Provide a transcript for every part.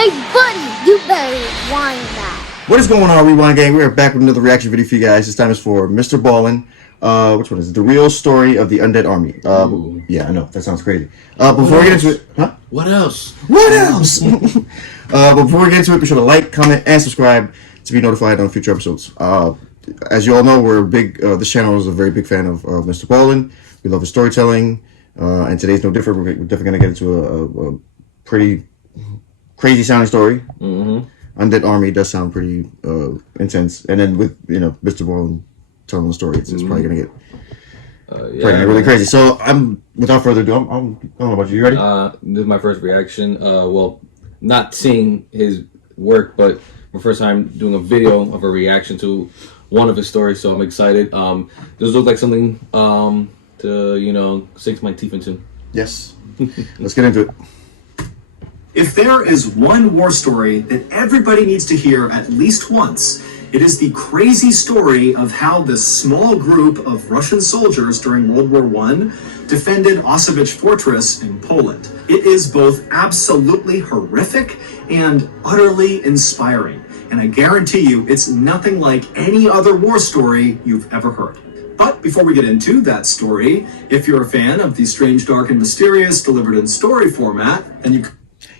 Hey, buddy, you better rewind that. What is going on, Rewind Gang? We're back with another reaction video for you guys. This time is for Mr. Ballin. Which one is it? The Real Story of the Undead Army. Yeah, I know. That sounds crazy. Before we get into it... Huh? What else? What else? But before we get into it, be sure to like, comment, and subscribe to be notified on future episodes. As you all know, we're big... this channel is a very big fan of Mr. Ballin. We love his storytelling. And today's no different. We're definitely going to get into a pretty crazy sounding story. Undead Army does sound pretty intense. And then with, Mr. Ballin telling the story, it's probably going to get really crazy. So without further ado, I don't know about you. You ready? This is my first reaction. Well, not seeing his work, but my first time doing a video of a reaction to one of his stories. So I'm excited. This looks like something to sink my teeth into. Yes. Let's get into it. If there is one war story that everybody needs to hear at least once, it is the crazy story of how this small group of Russian soldiers during World War I defended Osowiec fortress in Poland. It is both absolutely horrific and utterly inspiring, and I guarantee you it's nothing like any other war story you've ever heard. But before we get into that story, if you're a fan of the strange, dark, and mysterious delivered in story format, then you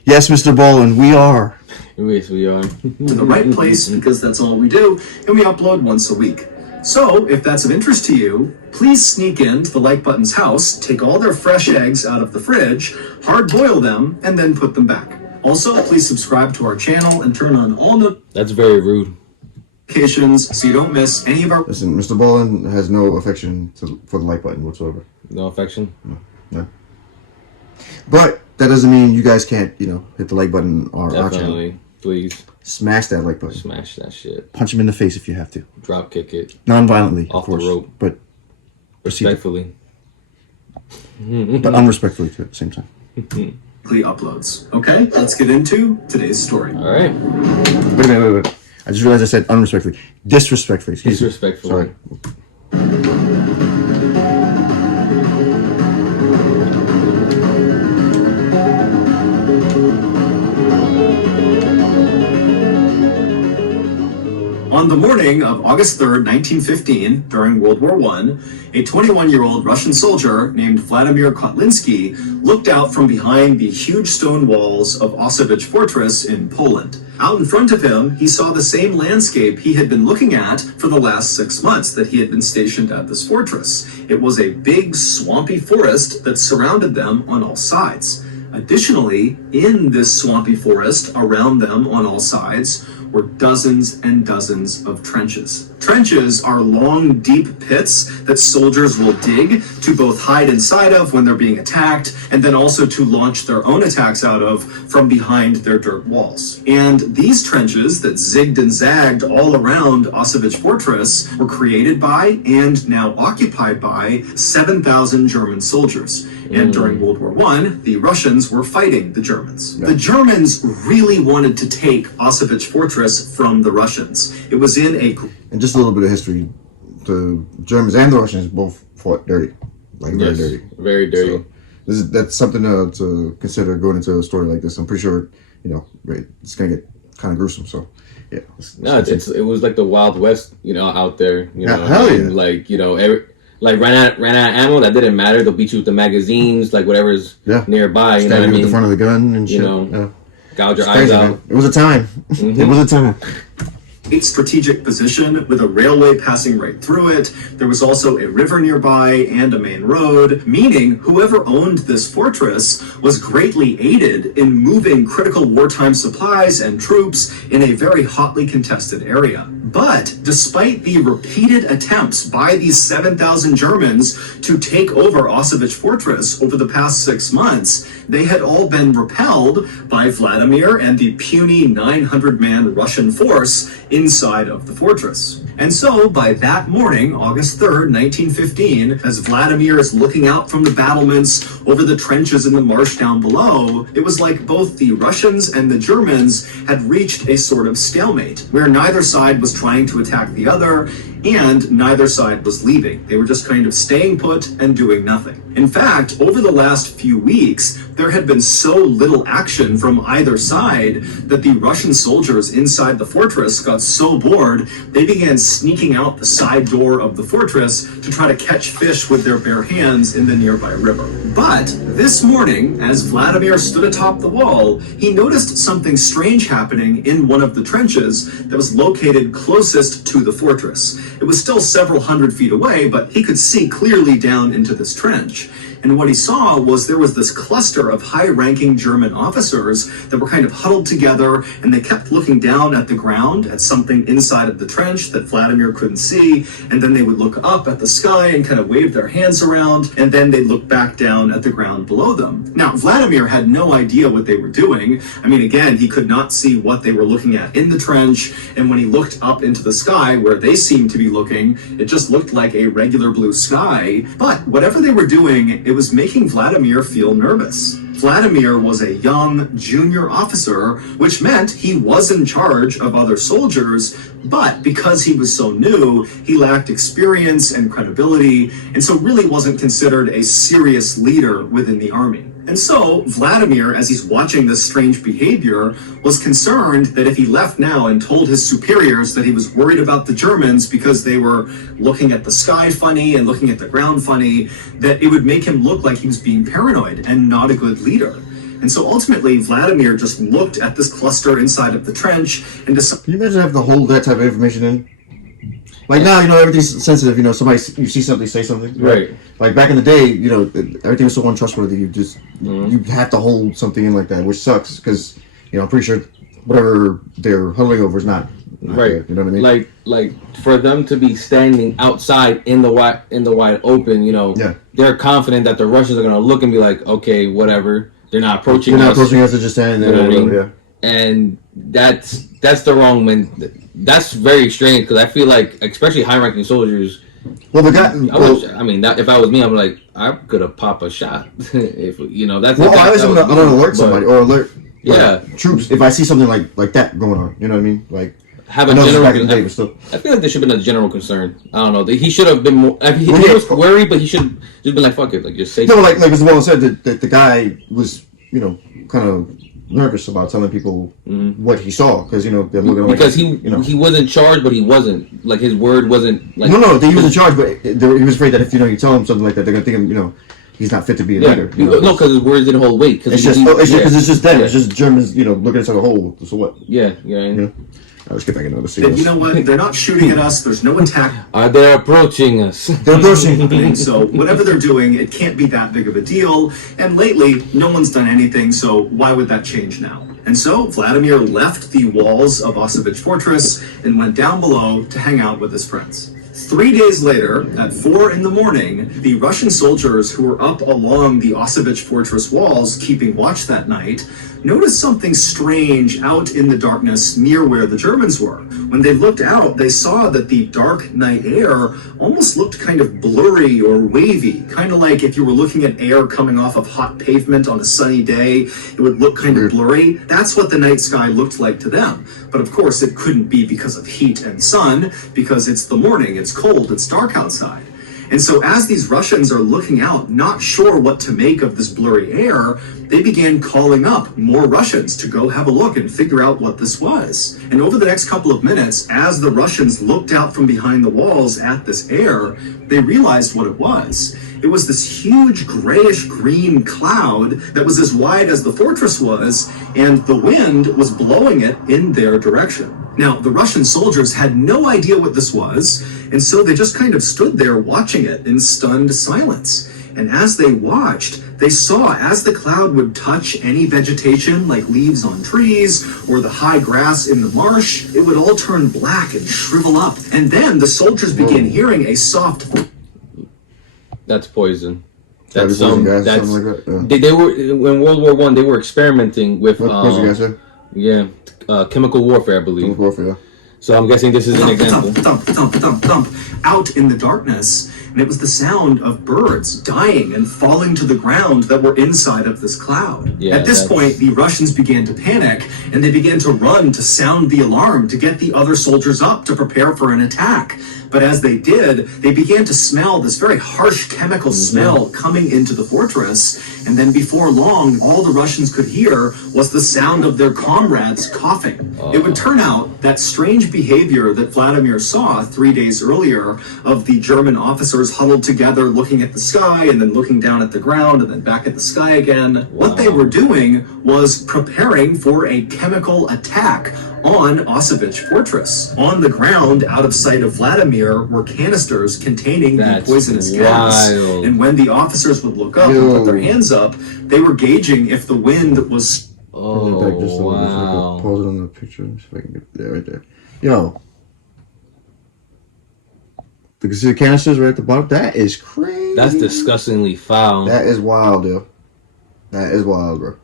Yes, Mr. Ballin, we are. Yes, we are. to the right place, because that's all we do, and we upload once a week. So, if that's of interest to you, please sneak into the like button's house, take all their fresh eggs out of the fridge, hard boil them, and then put them back. Also, please subscribe to our channel and turn on all That's very rude. notifications so you don't miss any of our... Listen, Mr. Ballin has no affection for the like button whatsoever. No affection? No. But that doesn't mean you guys can't, hit the like button on our channel. Definitely. Please. Smash that like button. Smash that shit. Punch him in the face if you have to. Drop kick it. Non-violently, Off of course. the rope. But respectfully. But unrespectfully too at the same time. uploads. Okay, let's get into today's story. All right. Wait a minute. I just realized I said unrespectfully. Disrespectfully. Excuse me. Disrespectfully. Sorry. On the morning of August 3rd, 1915, during World War I, a 21-year-old Russian soldier named Vladimir Kotlinski looked out from behind the huge stone walls of Osowiec fortress in Poland. Out in front of him, he saw the same landscape he had been looking at for the last 6 months that he had been stationed at this fortress. It was a big, swampy forest that surrounded them on all sides. Additionally, in this swampy forest around them on all sides were dozens and dozens of trenches. Trenches are long, deep pits that soldiers will dig to both hide inside of when they're being attacked, and then also to launch their own attacks out of from behind their dirt walls. And these trenches that zigged and zagged all around Osowiec fortress were created by and now occupied by 7,000 German soldiers. And during World War I, the Russians were fighting the Germans. The Germans really wanted to take Osowiec fortress from the Russians. It was in a... And just a little bit of history. The Germans and the Russians both fought dirty. Like, very dirty. Very dirty. So that's something to consider going into a story like this. I'm pretty sure, it's going to get kind of gruesome. So, yeah. It was like the Wild West, out there. Hell yeah. Ran out of ammo, that didn't matter. They'll beat you with the magazines, like whatever's nearby. You know what I mean? With the front of the gun and shit. Gouge your eyes out. Man. It was a time. It was a time. A strategic position with a railway passing right through it. There was also a river nearby and a main road, meaning whoever owned this fortress was greatly aided in moving critical wartime supplies and troops in a very hotly contested area. But despite the repeated attempts by these 7,000 Germans to take over Osowiec fortress over the past 6 months, they had all been repelled by Vladimir and the puny 900-man Russian force inside of the fortress. And so, by that morning, August 3rd, 1915, as Vladimir is looking out from the battlements over the trenches in the marsh down below, it was like both the Russians and the Germans had reached a sort of stalemate, where neither side was trying to attack the other, and neither side was leaving. They were just kind of staying put and doing nothing. In fact, over the last few weeks, there had been so little action from either side that the Russian soldiers inside the fortress got so bored, they began sneaking out the side door of the fortress to try to catch fish with their bare hands in the nearby river. But this morning, as Vladimir stood atop the wall, he noticed something strange happening in one of the trenches that was located closest to the fortress. It was still several hundred feet away, but he could see clearly down into this trench. And what he saw was there was this cluster of high-ranking German officers that were kind of huddled together, and they kept looking down at the ground at something inside of the trench that Vladimir couldn't see, and then they would look up at the sky and kind of wave their hands around, and then they'd look back down at the ground below them. Now, Vladimir had no idea what they were doing. I mean, again, he could not see what they were looking at in the trench, and when he looked up into the sky where they seemed to be looking, it just looked like a regular blue sky. But whatever they were doing, it was making Vladimir feel nervous. Vladimir was a young junior officer, which meant he was in charge of other soldiers, but because he was so new, he lacked experience and credibility, and so really wasn't considered a serious leader within the army. And so Vladimir, as he's watching this strange behavior, was concerned that if he left now and told his superiors that he was worried about the Germans because they were looking at the sky funny and looking at the ground funny, that it would make him look like he was being paranoid and not a good leader. And so ultimately, Vladimir just looked at this cluster inside of the trench and decided... Can you imagine having to hold that type of information in? Like now, everything's sensitive. You see something, say something. Right. Like back in the day, everything was so untrustworthy. You have to hold something in like that, which sucks because, I'm pretty sure whatever they're huddling over is not right. Good, you know what I mean? Like for them to be standing outside in the wide open, they're confident that the Russians are gonna look and be like, okay, whatever. They're not approaching us. They're not approaching us. They're just standing there. You know what I mean? And that's the wrong that's very strange because I feel like, especially high-ranking soldiers. Well, the guy. If I was me, I'm like, I could have popped a shot. If that's. Well, I was gonna alert somebody or alert. Yeah. Troops. If I see something like that going on, you know what I mean? Like. Have a general. I feel like there should have been a general concern. I don't know. He should have been more. He was worried, but he should have just been like, "Fuck it," like just say. No, like as well said that the guy was kind of nervous about telling people what he saw because they're looking because he wasn't charged, but he wasn't like his word wasn't like. No, he was in charge, but he was afraid that if you tell him something like that, they're gonna think him he's not fit to be a leader. No, because his words didn't hold weight. It's just them. It's just Germans looking inside a hole. So what? Yeah. Let's get back into the scene. You know what? They're not shooting at us. There's no attack. They're approaching us. They're approaching. So whatever they're doing, it can't be that big of a deal. And lately, no one's done anything, so why would that change now? And so Vladimir left the walls of Osowiec Fortress and went down below to hang out with his friends. 3 days later, at 4 a.m, the Russian soldiers who were up along the Osowiec Fortress walls keeping watch that night noticed something strange out in the darkness near where the Germans were. When they looked out, they saw that the dark night air almost looked kind of blurry or wavy, kind of like if you were looking at air coming off of hot pavement on a sunny day, it would look kind of blurry. That's what the night sky looked like to them. But of course, it couldn't be because of heat and sun, because it's the morning, it's cold, it's dark outside. And so as these Russians are looking out, not sure what to make of this blurry air, they began calling up more Russians to go have a look and figure out what this was. And over the next couple of minutes, as the Russians looked out from behind the walls at this air, they realized what it was. It was this huge grayish-green cloud that was as wide as the fortress was, and the wind was blowing it in their direction. Now, the Russian soldiers had no idea what this was, and so they just kind of stood there watching it in stunned silence. And as they watched, they saw as the cloud would touch any vegetation like leaves on trees or the high grass in the marsh, it would all turn black and shrivel up. And then the soldiers began hearing a soft... That's poison. That's something like that. Yeah. They were in World War I. They were experimenting with chemical chemical warfare, I believe. Chemical warfare. So I'm guessing this is an thump, example. thump, thump, thump, thump, out in the darkness. And it was the sound of birds dying and falling to the ground that were inside of this cloud. Yeah, At this that's- point, the Russians began to panic, and they began to run to sound the alarm to get the other soldiers up to prepare for an attack. But as they did, they began to smell this very harsh chemical smell coming into the fortress. And then before long, all the Russians could hear was the sound of their comrades coughing. It would turn out that strange behavior that Vladimir saw 3 days earlier of the German officers huddled together looking at the sky and then looking down at the ground and then back at the sky again. What they were doing was preparing for a chemical attack on Osowiec fortress. On the ground, out of sight of Vladimir, were canisters containing That's the poisonous gas. wild. And when the officers would look up and put their hands up, they were gauging if the wind was Oh, Back just a little bit. wow. Pause it on the picture. See if I can get there, right there. Yo. You can see the canisters right at the bottom. That is crazy. That's disgustingly foul. That is wild, yo. That is wild, bro.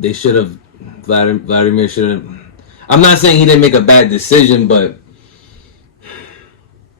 They should have. Vladimir should have. I'm not saying he didn't make a bad decision, but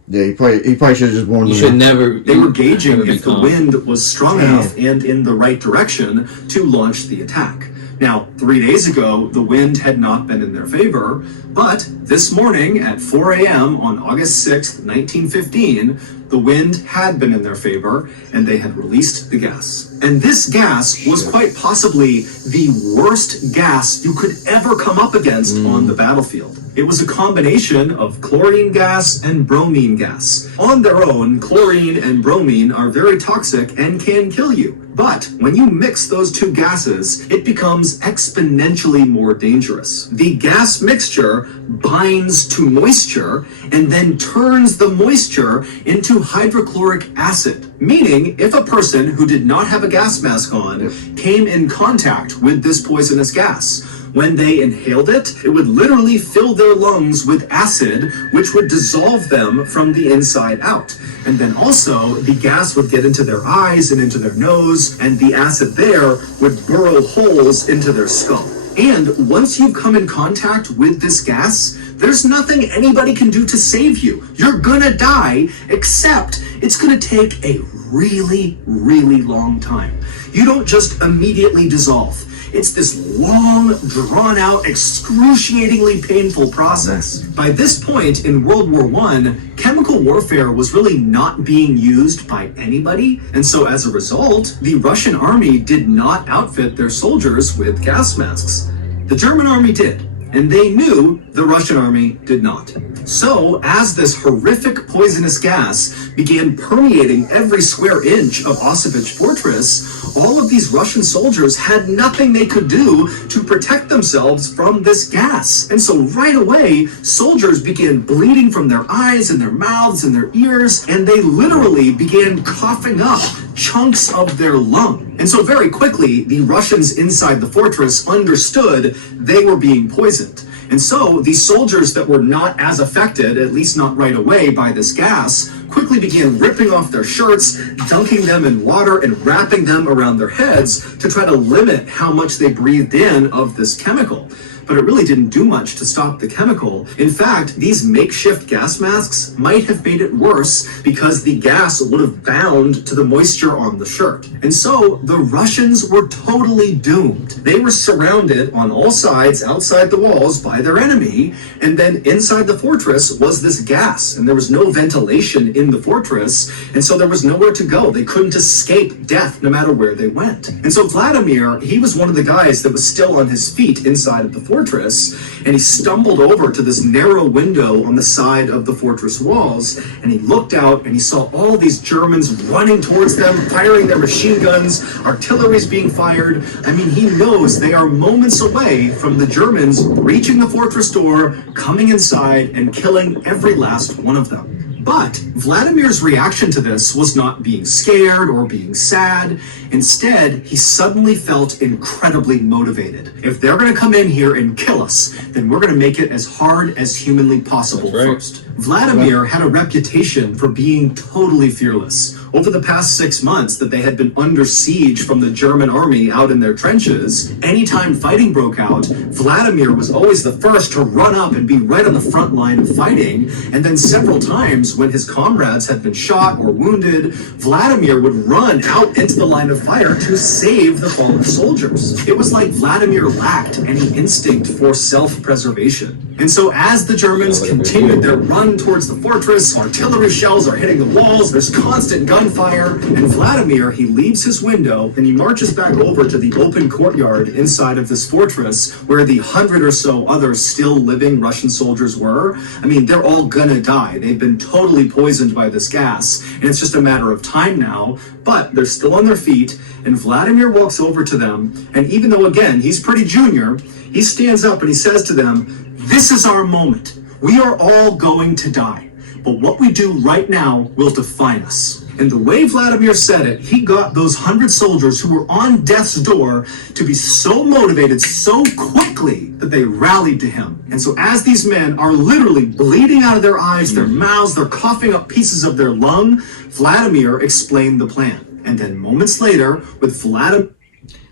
Yeah, he probably should have just warned you them. should never. they were gauging never if the become- wind was strong enough and in the right direction to launch the attack. Now, 3 days ago, the wind had not been in their favor, but this morning at 4 a.m. on August 6th, 1915, the wind had been in their favor and they had released the gas. And this gas was quite possibly the worst gas you could ever come up against on the battlefield. It was a combination of chlorine gas and bromine gas. On their own, chlorine and bromine are very toxic and can kill you. But when you mix those two gases, it becomes exponentially more dangerous. The gas mixture binds to moisture and then turns the moisture into hydrochloric acid. Meaning, if a person who did not have a gas mask on came in contact with this poisonous gas, when they inhaled it, it would literally fill their lungs with acid, which would dissolve them from the inside out. And then also, the gas would get into their eyes and into their nose, and the acid there would burrow holes into their skull. And once you've come in contact with this gas, there's nothing anybody can do to save you. You're gonna die, except it's gonna take a really, really long time. You don't just immediately dissolve. It's this long, drawn-out, excruciatingly painful process. By this point in World War I, chemical warfare was really not being used by anybody, and so as a result, the Russian army did not outfit their soldiers with gas masks. The German army did, and they knew the Russian army did not. So, as this horrific poisonous gas began permeating every square inch of Osowiec fortress, all of these Russian soldiers had nothing they could do to protect themselves from this gas. And so right away, soldiers began bleeding from their eyes and their mouths and their ears, and they literally began coughing up chunks of their lung. And so very quickly, the Russians inside the fortress understood they were being poisoned. And so these soldiers that were not as affected, at least not right away, by this gas, quickly began ripping off their shirts, dunking them in water, and wrapping them around their heads to try to limit how much they breathed in of this chemical. But it really didn't do much to stop the chemical. In fact, these makeshift gas masks might have made it worse because the gas would have bound to the moisture on the shirt. And so the Russians were totally doomed. They were surrounded on all sides outside the walls by their enemy, and then inside the fortress was this gas, and there was no ventilation in the fortress, and so there was nowhere to go. They couldn't escape death no matter where they went. And so Vladimir, he was one of the guys that was still on his feet inside of the fortress, and he stumbled over to this narrow window on the side of the fortress walls, and he looked out and he saw all these Germans running towards them, firing their machine guns, artillery's being fired. I mean, he knows they are moments away from the Germans reaching the fortress door, coming inside, and killing every last one of them. But Vladimir's reaction to this was not being scared or being sad. Instead, he suddenly felt incredibly motivated. If they're going to come in here and kill us, then we're going to make it as hard as humanly possible That's right. first. Vladimir had a reputation for being totally fearless. Over the past 6 months that they had been under siege from the German army out in their trenches, anytime fighting broke out, Vladimir was always the first to run up and be right on the front line of fighting. And then several times when his comrades had been shot or wounded, Vladimir would run out into the line of fire to save the fallen soldiers. It was like Vladimir lacked any instinct for self-preservation. And so as the Germans continued their run towards the fortress, artillery shells are hitting the walls, there's constant gunfire, and Vladimir, he leaves his window and he marches back over to the open courtyard inside of this fortress where the 100 or so other still living Russian soldiers were. I mean, they're all gonna die. They've been totally poisoned by this gas, and it's just a matter of time now, but they're still on their feet, and Vladimir walks over to them, and even though, again, he's pretty junior, he stands up and he says to them, "This is our moment. We are all going to die. But what we do right now will define us." And the way Vladimir said it, he got those 100 soldiers who were on death's door to be so motivated so quickly that they rallied to him. And so as these men are literally bleeding out of their eyes, their mouths, they're coughing up pieces of their lung, Vladimir explained the plan. And then moments later, with Vladimir...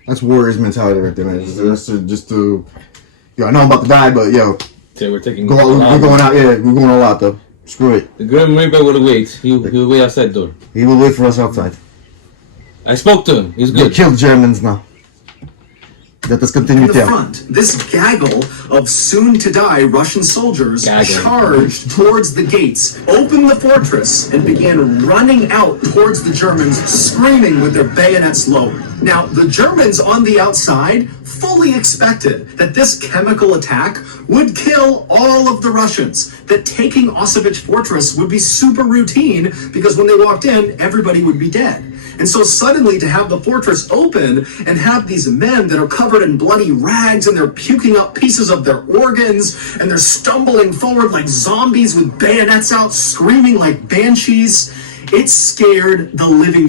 That's warriors mentality right there, man. Just to, yo, I know I'm about to die, but yo, So we're taking. we're going out. Yeah, we're going all out though. Screw it. The Grim Reaper will wait. He will wait outside door. He will wait for us outside. I spoke to him. He's We good. killed Germans now. Let us continue In the to. front, this gaggle of soon-to-die Russian soldiers Gaggle. charged towards the gates, opened the fortress, and began running out towards the Germans, screaming with their bayonets lowered. Now, the Germans on the outside fully expected that this chemical attack would kill all of the Russians, that taking Osowiec fortress would be super routine because when they walked in, everybody would be dead. And so suddenly to have the fortress open and have these men that are covered in bloody rags and they're puking up pieces of their organs and they're stumbling forward like zombies with bayonets out, screaming like banshees, it scared the living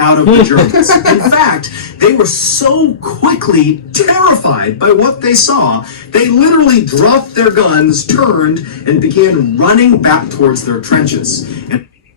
out of the Germans. In fact, they were so quickly terrified by what they saw, they literally dropped their guns, turned, and began running back towards their trenches.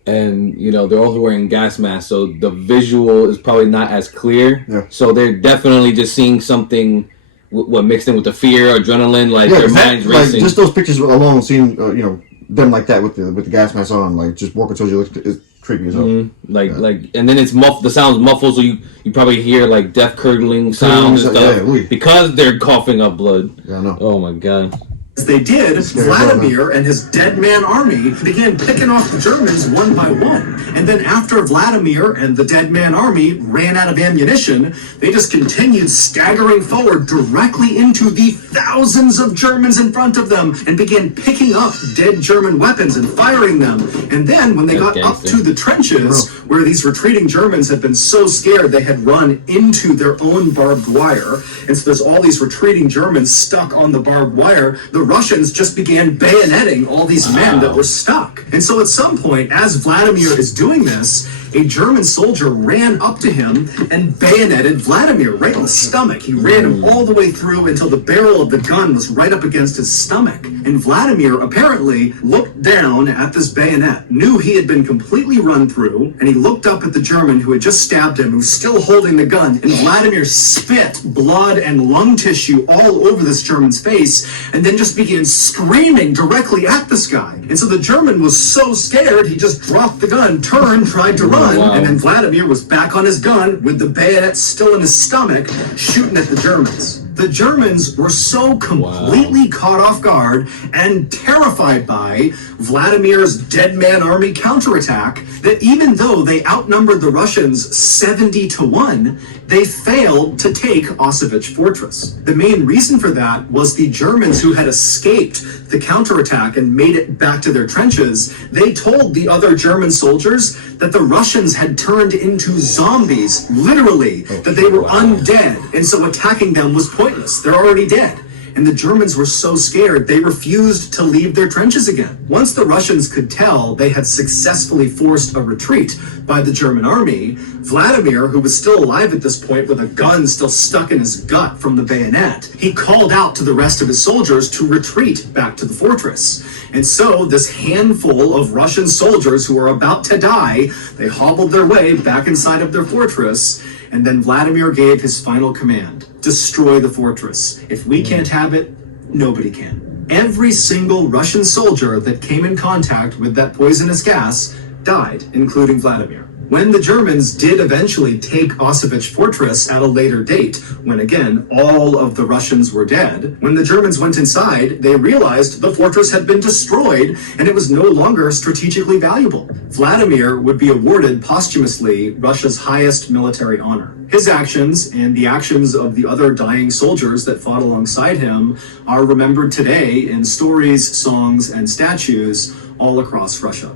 And you know they're also wearing gas masks, so the visual is probably not as clear. Yeah. So they're definitely just seeing something, what mixed in with the fear, adrenaline, like Yeah, their minds like racing. just those pictures alone, seeing you know them like that with the gas mask on, like just walking towards you, it's creepy as hell. Like, and then it's the sounds muffled, so you probably hear like death curdling sounds and stuff because they're coughing up blood. Yeah, I know. Oh my god. As they did, Vladimir and his dead man army began picking off the Germans one by one. And then after Vladimir and the dead man army ran out of ammunition, they just continued staggering forward directly into the thousands of Germans in front of them and began picking up dead German weapons and firing them. And then when they got up to the trenches, where these retreating Germans had been so scared they had run into their own barbed wire, and so there's all these retreating Germans stuck on the barbed wire, the Russians just began bayoneting all these men that were stuck. And so at some point, as Vladimir is doing this, a German soldier ran up to him and bayoneted Vladimir right in the stomach. He ran him all the way through until the barrel of the gun was right up against his stomach. And Vladimir apparently looked down at this bayonet, knew he had been completely run through, and he looked up at the German who had just stabbed him, who was still holding the gun, and Vladimir spit blood and lung tissue all over this German's face, and then just began screaming directly at this guy. And so the German was so scared, he just dropped the gun, turned, tried to run, and then Vladimir was back on his gun with the bayonet still in his stomach, shooting at the Germans. The Germans were so completely caught off guard and terrified by Vladimir's dead man army counterattack that even though they outnumbered the Russians 70-1, they failed to take Osowiec fortress. The main reason for that was the Germans who had escaped the counterattack and made it back to their trenches. They told the other German soldiers that the Russians had turned into zombies, literally, that they were undead, and so attacking them was pointless. They're already dead. and the Germans were so scared they refused to leave their trenches again. Once the Russians could tell they had successfully forced a retreat by the German army, Vladimir, who was still alive at this point with a gun still stuck in his gut from the bayonet, he called out to the rest of his soldiers to retreat back to the fortress. And so this handful of Russian soldiers who were about to die, they hobbled their way back inside of their fortress, and then Vladimir gave his final command: destroy the fortress. If we can't have it, nobody can. Every single Russian soldier that came in contact with that poisonous gas died, including Vladimir. When the Germans did eventually take Osowiec fortress at a later date, when again all of the Russians were dead, when the Germans went inside, they realized the fortress had been destroyed and it was no longer strategically valuable. Vladimir would be awarded posthumously Russia's highest military honor. His actions and the actions of the other dying soldiers that fought alongside him are remembered today in stories, songs, and statues all across Russia.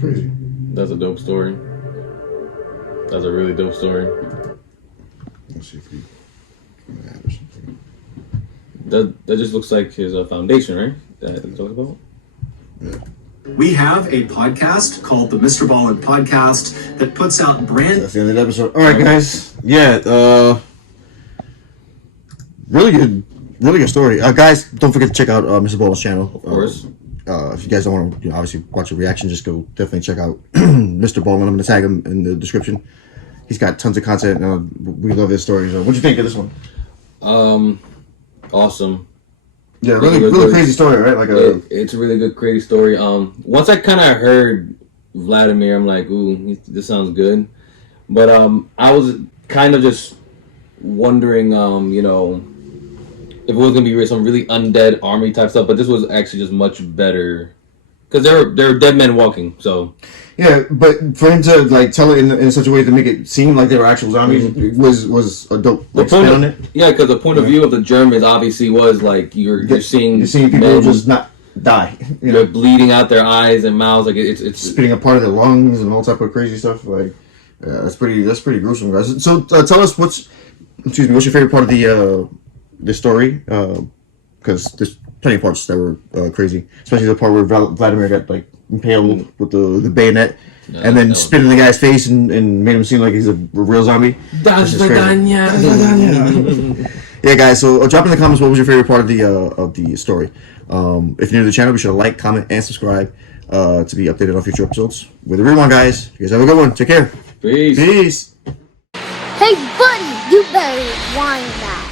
Crazy. That's a dope story. That's a really dope story. Let's see if we can add or something. That just looks like his foundation, right? That he's talking about. Yeah. We have a podcast called the Mr. Ballin Podcast that puts out brand. That's the end of the episode. All right, guys. Yeah. Really good story. Guys, don't forget to check out Mr. Ballin's channel. Of course. If you guys don't want to, obviously watch a reaction, just go definitely check out Mr. Ballin. I'm going to tag him in the description. He's got tons of content. We love his stories. What'd you think of this one? Awesome. Yeah, really crazy story, right? Like it's a really good, crazy story. Once I kind of heard Vladimir, I'm like, ooh, this sounds good. But I was kind of just wondering, if it was gonna be some really undead army type stuff, but this was actually just much better because there were dead men walking. So yeah, but for him to like tell it in such a way to make it seem like they were actual zombies was a dope spin on it. Yeah, because the point of view of the Germans obviously was like you're seeing people just not die. They're bleeding out their eyes and mouths, like it's spitting a part of their lungs and all type of crazy stuff. Like that's pretty gruesome, guys. So tell us what's your favorite part of the story, because there's plenty of parts that were crazy, especially the part where Vladimir got like impaled with the bayonet, and then spit in the guy's face and made him seem like he's a real zombie. Yeah, guys. So drop in the comments what was your favorite part of the story. If you're new to the channel, be sure to like, comment, and subscribe to be updated on future episodes. With the rewind, guys. You guys have a good one. Take care. Peace. Peace. Hey, buddy, you better rewind that.